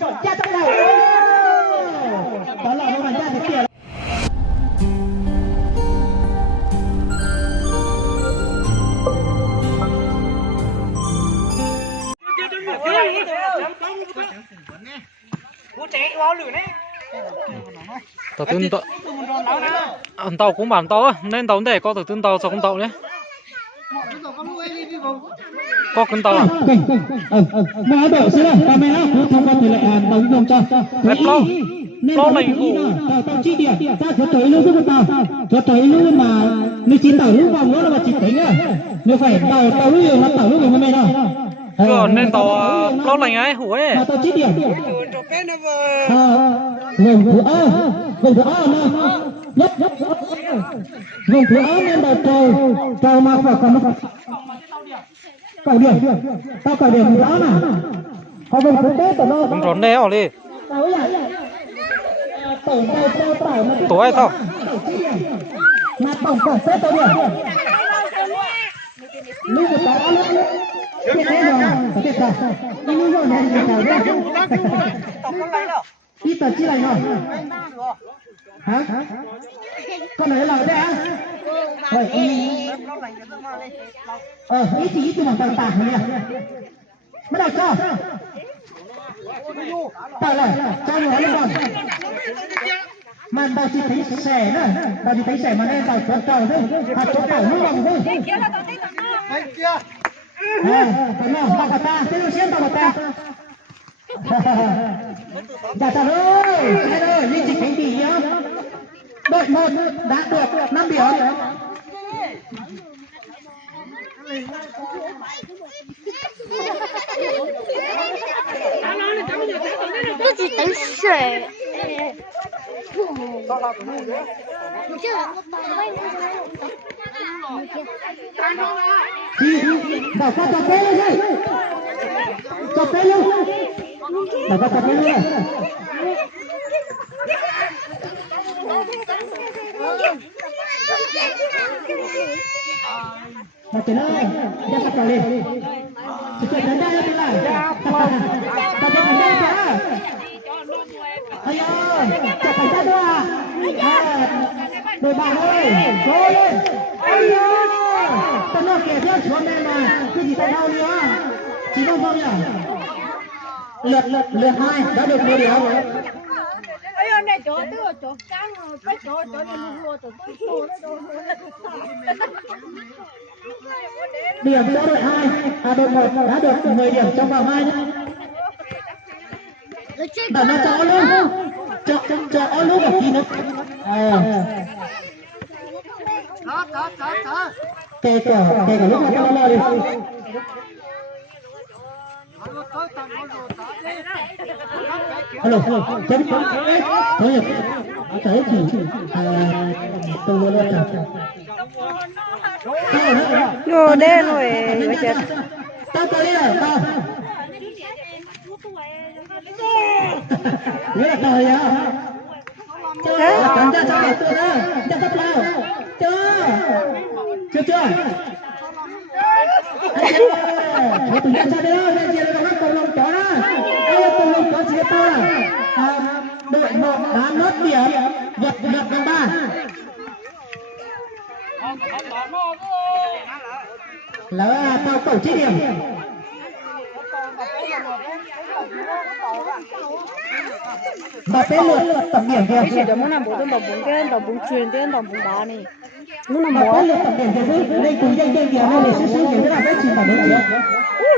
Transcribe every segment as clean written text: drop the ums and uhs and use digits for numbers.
chọn ra trong đầu đó là một ra thì kia tàu tương tàu cũng bản tàu á nên tàu để có tàu tương tàu sao không tàu nhé có cân tàu à mà đổ xí này ta mới á thông qua tỷ lệ tàu dùng cho lo này ngủ tàu chi điểm ta cho tới luôn với tàu cho tới luôn mà nếu chín tàu lúc vòng nữa là chỉ tính à nếu phải tàu lúc nhiều là tàu lúc nhiều mới đâu nên tàu lo lành ấy hủ ấy tàu chi điểm vùng thủ A nhất vùng thủ A nên là tàu mà phải còn cải điểm tao cải điểm rõ mà họ vùng thủ B tàu nó mình rốn đeo đi tối tao mà tổng cả xe tàu điểm lưu một cái lắm cái này là cái gì cái lưu rồi này là cái đi tờ chi này rồi hả con này là cái đấy à ý chỉ từ bằng tàng tàng này bắt đầu cho tại lại cho người lên còn màn tao chỉ thấy xẻ nữa tao chỉ thấy xẻ mà nên tao cho tao đấy hạt cho tao nước lòng thôi cái nào tao cả ta cái đầu tiên tao cả ta dạ chào ơi đây ơi linh chỉ cánh bì nhá đội 1 đã được 5 điểm自己等水。đảo qua cà phê luôn đi cà phê luôn đảo qua cà phê luôn này mà tiền ơi ra cà phê đi chỉ cần đánh ra tiền này cà phê đánh ra chả ơi chả phải ra đâu à đội bạn ơi vô lên ơi tao nói kể cho chúa mẹ mà cái gì tại đâu nữa chỉ không không nhỉ lượt 2 đã được 10 điểm rồi này chỗ tôi chỗ căng cái chỗ đi lùa chỗ tôi điểm cho đội 2 đội 1 đã được 10 điểm trong vòng 2 nữa đợt nó cho luôn cho luôn một tí nữa kể cả lúc mà tao lo đi alo chấm có nhập tới thì tôi luôn luôn đồ đen rồi bây giờ tao tới đây tao nghĩa là đời à chưa cắn ra cho tôi đó ra tao lao chưa tôi từng ra đây đó nên giờ nó còn lòng chó đó đây còn lòng chó chỉ to là đội 1 đã mất điểm vượt vòng 3 là tao cầu 9 điểm mà tên lượt tổng điểm kìa chỉ cho muốn làm bộ tôi bảo bốn cái đầu bốn truyền cái đầu bốn đá này lúc nào mỗi lượt tổng điểm kìa đây cùng danh kìa này để xíu kìa cái nào đấy chỉ tao bốn điểm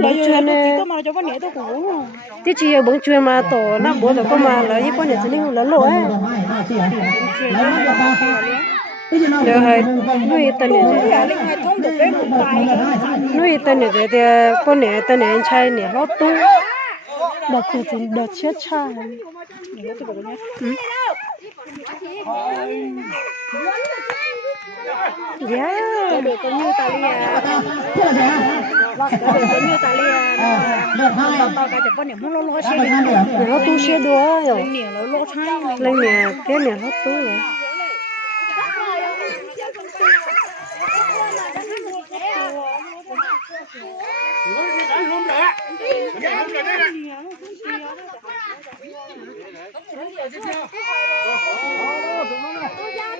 lấy truyền này tôi mà cho con nhảy tôi cũng muốn thế chỉ ở bốn truyền mà tổ năm bốn rồi con mà lấy những con nhảy sẽ linh lớn lỗi được rồi nuôi tên này nuôi tên này thì con này tên này anh trai này nó tu đợt chết cha yeah được có như ta lia được có như ta lia tao cái chụp con điểm nó lo xe nó tu xe đua rồi nó lo thay lên nè cái này nó tu rồi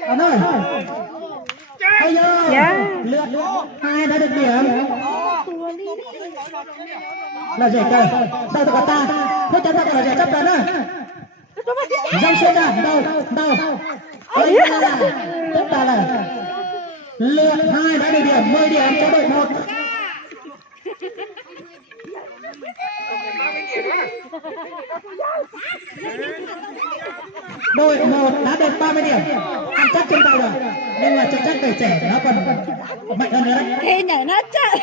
Anh ơi. Bây giờ lượt 2 đã được điểm. Là giải cờ. Đâu được ta. Thế cho ta là giải chấp đó. Dòng xuyên ra. Đâu. Chúng ta là lượt 2 đã được điểm. 10 điểm cho đội 1. Đội 1 đã được 30 điểm. Ăn chắc trên tay rồi. Nhưng mà chắc tuổi trẻ nó còn mạnh hơn nữa đấy. Thế nhảy nó chạy.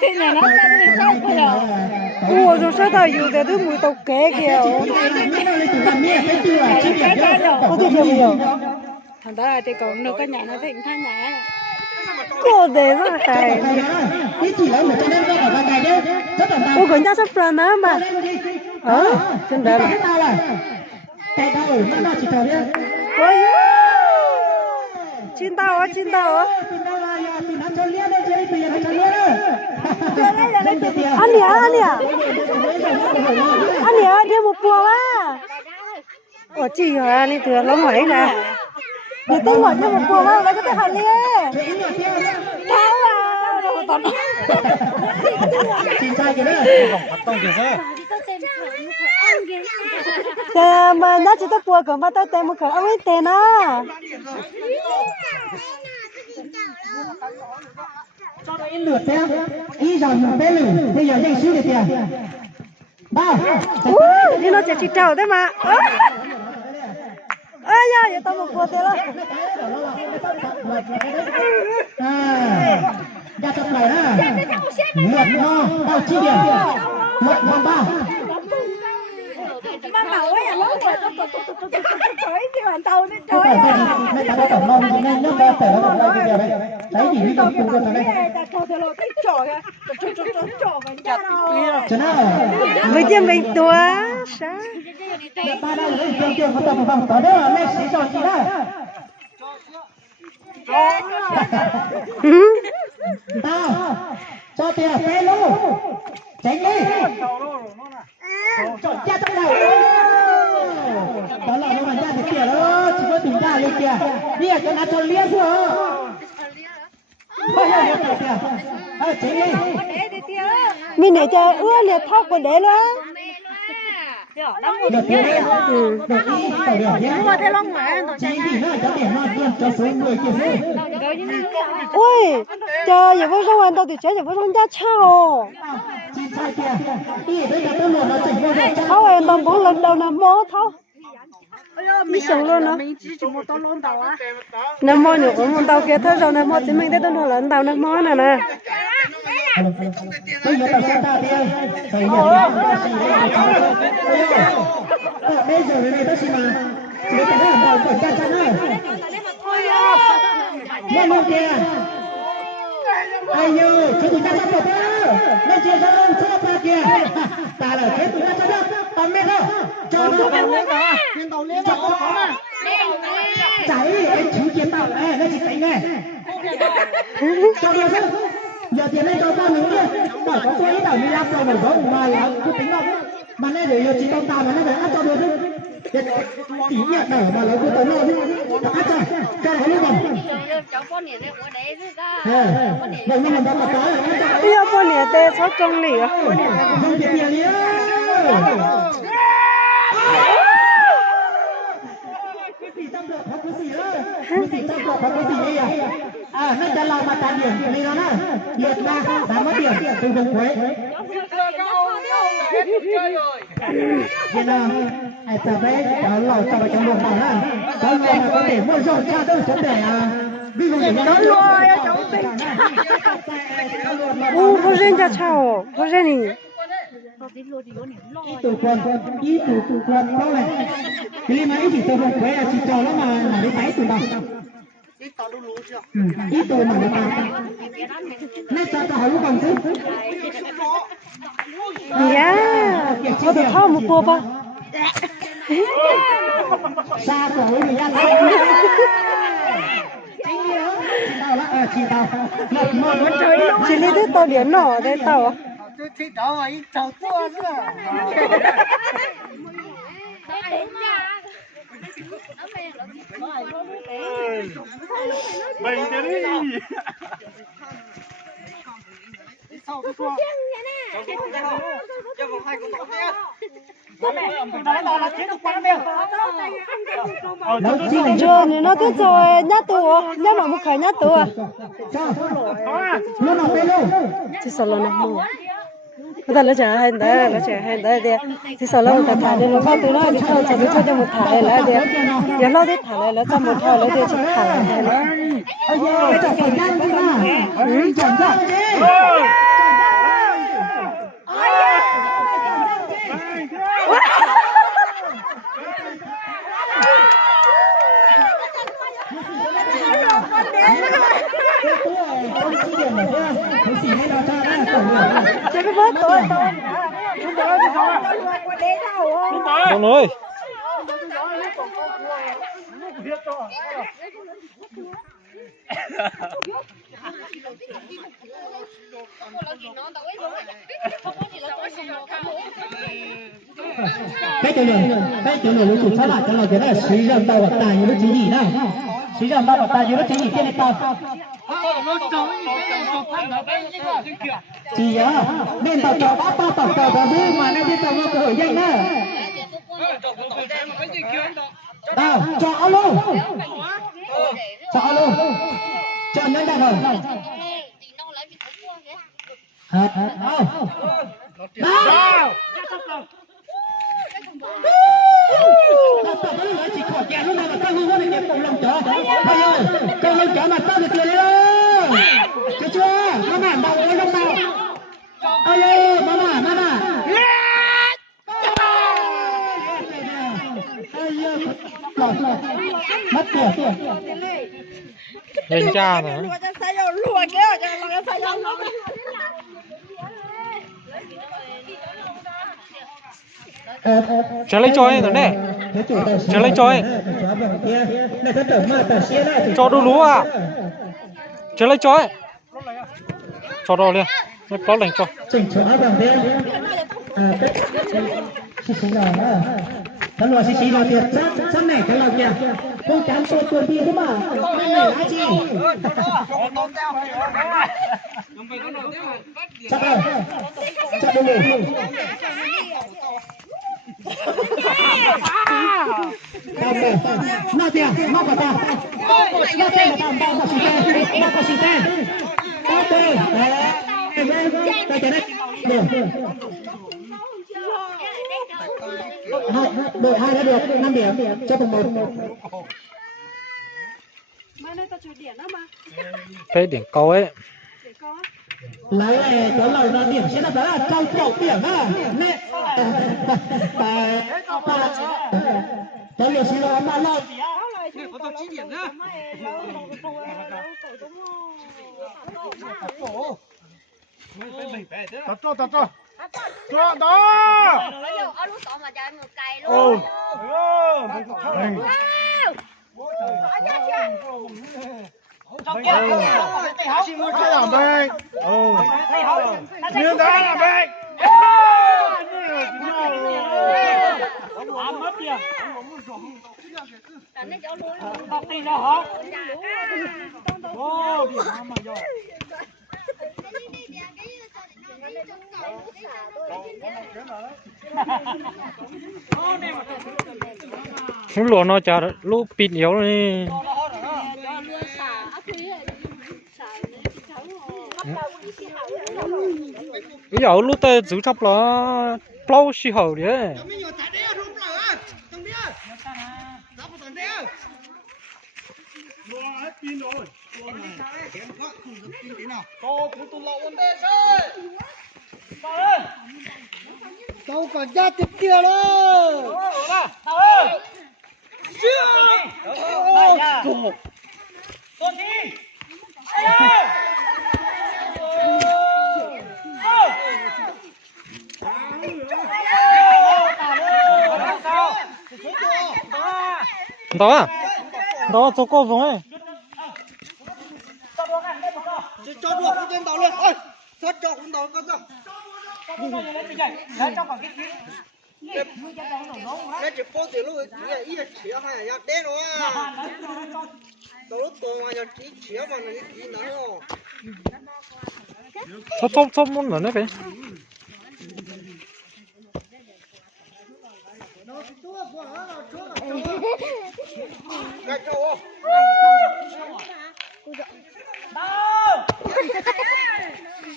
Thế nhảy nó chạy thì sao bây giờ? Ủa rồi sao thầy dùng cái thứ mùi tàu kế kìa. Có thể dùng nhiều. Thằng đó là thì còn nó có nhảy nó thịnh thay nhảy. Cô để rất hay. Ủa còn ra sắp ra nữa mà. Trên đây là. Cái đầu nó chỉ thở nhé. Ôi chín tao á. Anh nhớ đi một bùa á. Ủa chị hả anh ấy thường nó hỏi nè. Người ta hỏi cho một bùa á, lấy cái tay hỏi đi. Tháo à. Chị sai kìa đó. Thế mà nó chỉ tới bùa còn mà tới tên một khởi ông ấy tên á. Cho nó in lượt xem. Y rằng bé lử. Bây giờ dây xíu để tiền. Bao. Đi nó chỉ trầu thế mà. Ơi da, vậy tao một bùa thế đó. Ra tập này đó. Lượt no. Bao chi điểm. Lượt no 3. Mà bảo ấy là nó trời thì hoàn tàu nên trời à. Mấy cái đó tổng non nên nó ra phải nó ra cái gì đấy. Đấy chỉ biết cùng con này. Cho nó. Với chứ mình tua sao? Ba đây là tiêu có tầm vòng có đó lấy xí giòn gì đó. Tao cho tiền phê luôn. Tránh đi. Chọn cha trong đầu. Đó là nó ra thì kìa đó, chỉ có tìm ra lên kìa. Đi cho nó cho liên vừa. Thôi hiểu kìa. Tránh đi. Mình để cho ưa liệt thóc của đế luôn. Được đi. Được đi, tẩu điểm nhé. Chỉ thì nó cho điểm nó luôn cho số người kia. Ôi, chờ giờ vô xong hoàn tàu thì chơi giờ vô xong ra chào. Tháo em tao bốn lần đầu nằm mơ tháo. Mình sống luôn nó. Nằm mơ nữa cũng tàu kia thôi rồi nằm mơ chỉ mình thấy tôi nói lần tàu nằm mơ này nè. Bây giờ tao sẽ ta đi. Bây giờ này tao xin mà. Chỉ cần nó vào của cha cha nữa. Nghe luôn kìa. Ai nhờ, chứ tụi ta sắp được đó. Nên chia ra lên cho ta kìa. Ta là thế tụi ta sắp được. Tao biết đâu. Cho nó vào lên đó. Lên tàu lên đó. Có mà. Cháy, anh chú kiếm tao. Nó chỉ đánh nghe. Cho nó chứ. Giờ tiền lên cho ta nữa đi. Bảo có quỹ tao đi làm cho mình có mà là cứ tính đâu. Mà nên để chỉ con tao mà nó phải cho được chứ. Chỉ nhận đỡ mà lấy cái tấn rồi chứ. Cắt cho nó luôn rồi. Vậy nên là nó có. Bây giờ con này tê sót trong lì à? Không tiền tiền đi. Cái gì tâm được không có gì đó. Cái gì tâm được không có gì đây à? Nóจะเรามาตามđiểm này đó nè. Liệt ra đã mất điểm từ vùng Quế. Vậy là ai ta bé đó lò cho vào trong buồng này á. Có lò mà có thể mua rồi cha tôi sẽ để ví dụ như nó lò ở trong tình. Vô riêng cho chào, vô riêng này. Ý tụ quân đó này. Cái mà ý chỉ tụ vùng Quế là chỉ cho nó mà đi tái tụ đâu. Ý tụ mà nó nó cho tao lúc còn chứ. Yeah, có thể thao một bộ ba. Xa cổ người ta chỉ lấy cái tàu điện nọ để tàu. Mình cái đi. Chưa nên nó cứ rồi nhát tù nhát mà một khởi nhát tù à luôn nào bên luôn chỉ sợ là nằm mù người ta lấy trả hay đấy thì sợ là người ta thả đi nó bao từ nó thì thôi chỉ biết cho một thả lại đi giờ nó đi thả lại cho một thả lại đi chỉ thả lại nữa ôi giời chọn phải nhanh chứ mà chọn ra đi Con ơi. cái chỗ này lúc chủ sát lại cho nó cái này xí rầm tao vật tài như lúc chỉ gì nào xí rầm tao vật tài như lúc chỉ gì kia này tao chỉ á nên tao cho bác tao tao tao bu mà nên đi tao nó cơ hội nhanh nữa tao cho luôn cho nhanh ra rồi đâu chỉ khỏi kẹt lúc này mà tao không có được cầu lông chó thầy ơi cầu lông chó mà tao được tiền đấy chưa chưa mama đầu ơi lông nào ơi ơi mama mất tiền Lên cha nữa. Trở lấy cho ấy rồi nè. Trở lấy cho ấy. Cho đu lúa à. Trở lấy cho ấy. Cho đồ liền. Nó có lệnh cho. chỉnh chỗ bằng thế xí nào á cái loại xí nào thiệt chắc này cái loại kia không chán tôi tuần đi đúng mà cái này lá chi chắc đâu chắc đâu rồi nào tiền mau vào ta nào tiền là tao vào xí tên vào xí tên tao tên đây cái đấy đội 2 đã được 5 điểm cho vòng 1. Cái điểm câu ấy. Lấy này có lời là điểm sẽ là đó là trong khẩu điểm á. Nè. Đó là xin lỗi mà lời. Có tao 9 điểm nữa. Tao cho. Cho đó. Ừ. Xin mua cái làm đây. Ừ. Như đó làm đây. Mất tiền. Học tiền đâu hả? Ô, điểm mà rồi. Lúc lúa nó chả lúc pin yếu rồi. Bây giờ lúc ta giữ thấp là plau xì hậu đấy. Đâu còn ra tiếp kia đâu. Con đi. Đó à? Đó cho cô rồi. Cho đuổi con trên tàu luôn. Ôi, cho con tàu con ra. Cho con lên mình nhảy. Cho con cái cái chụp phố từ lúc ý là chĩa hay là đen rồi à từ lúc tôi mà giờ chỉ chĩa mà nó chỉ nói rồi thốt muốn là nó vậy cái trâu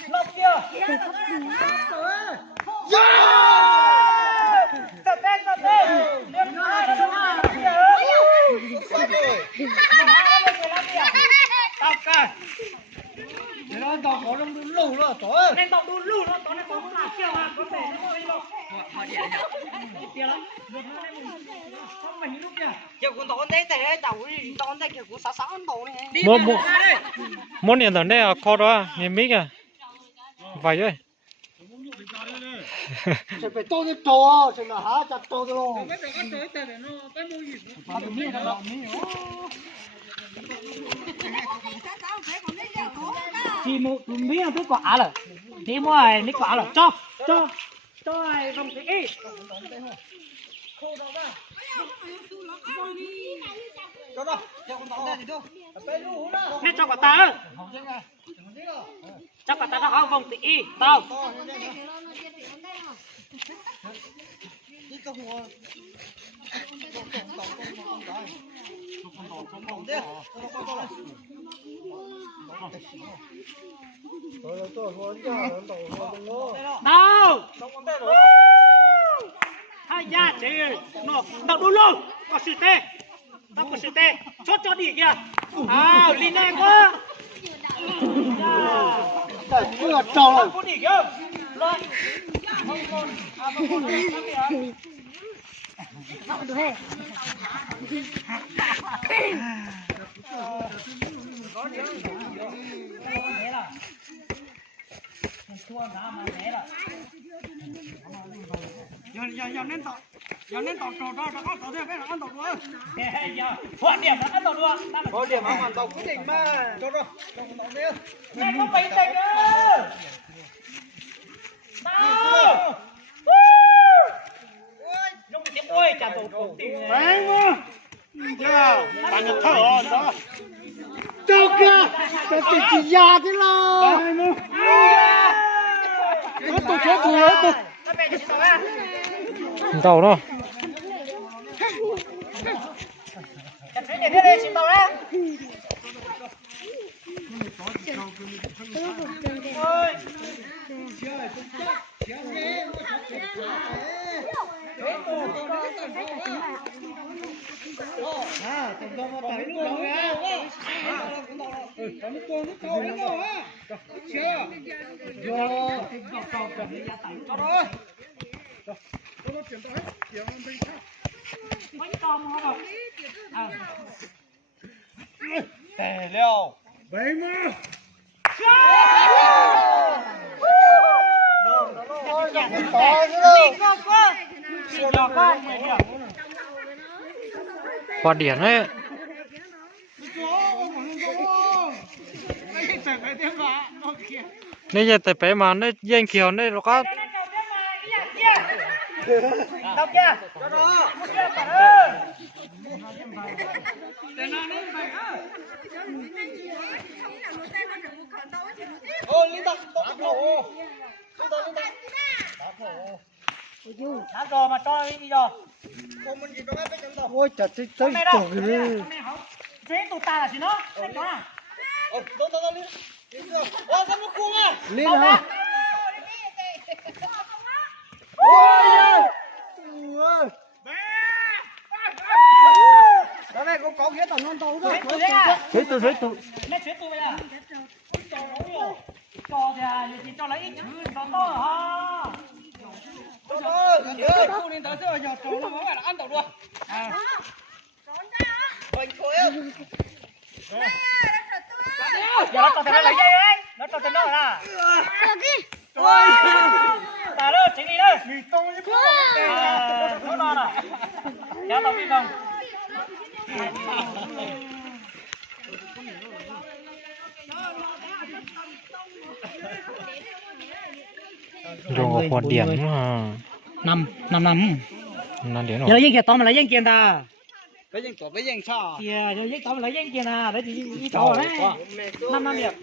lộc kia tập tên liên hai là đúng không tao cả để nó tao có nó lù nó tối nên tao đun lù nó tối này tao không làm kêu à có thể nó đi đâu họ điện nhỉ tiền lắm không mình lúc nhỉ kiểu cuốn tao đấy tại tao tao đấy kiểu cuốn sáu tao này mua tiền tao đây à kho đó nhìn miếng à vậy ơi sẽ phải tôi cái trâu sẽ là há chặt trâu rồi chỉ một miếng cái quả rồi thì mua này cái quả rồi cho này không thích ý cho đó cho con tao đây thì đâu nét cho quả ta cho quả ta nó không vòng thích ý tao đi câu hồ đâu hai gia chị nó tao đu luôn có sự tê tao có sự tê chốt cho đi kìa à linh này quá cái là trâu rồi có đi kìa rồi giờ nên tàu trò đó nó tàu theo cái là ăn tàu đua hoàn điểm là ăn tàu đua có điểm ăn tàu quyết định mà cho đó cho con tao đây này không phải chạy cơ nào dùng cái tiếng ôi chả tổ tổ tình đấy mà giờ bạn nhận thở đó đâu kia cái chỉ già thế nào đấy mà hết tụi tàu đó chặt phết để đây chim tàu á ôi à tụi con mà tải nước đâu á tải nước đâu á chưa vô cho rồi cho nó chuyển tới chuyển bên khác mấy con mà không tè leo vậy mà hoa điển ấy nên giờ tại bé mà nó dây kiều này nó có đâu kia ôi linh tắc tóc cổ đã rồi mà cho đi rồi con mình gì đó biết chẳng đâu ôi chặt chết chết tổ thế tụi ta là gì nó đó à đâu linh ôi sao nó cuồng à linh hả ôi đó này có ghế tao non tàu đó thấy tôi nét chuyện tôi bây giờ cho nấu nhiều cho thì cho lấy ít chứ cho to hả khu nên tới giờ trốn nó phải là ăn tàu đua bánh khối không giờ nó còn thể lấy dây đấy nó còn thể nó là ta đó chỉ đi đấy mì tôm như nó non à kéo tao đi không rồi hoa điển mà nằmนั่นเดี๋ยวหน่อ giờ yên kia tóm lại yên kia ta ไปยังตัวไปยังชา giờ yên tóm lại yên kia ta đấy thì đi tàu đấy năm điểm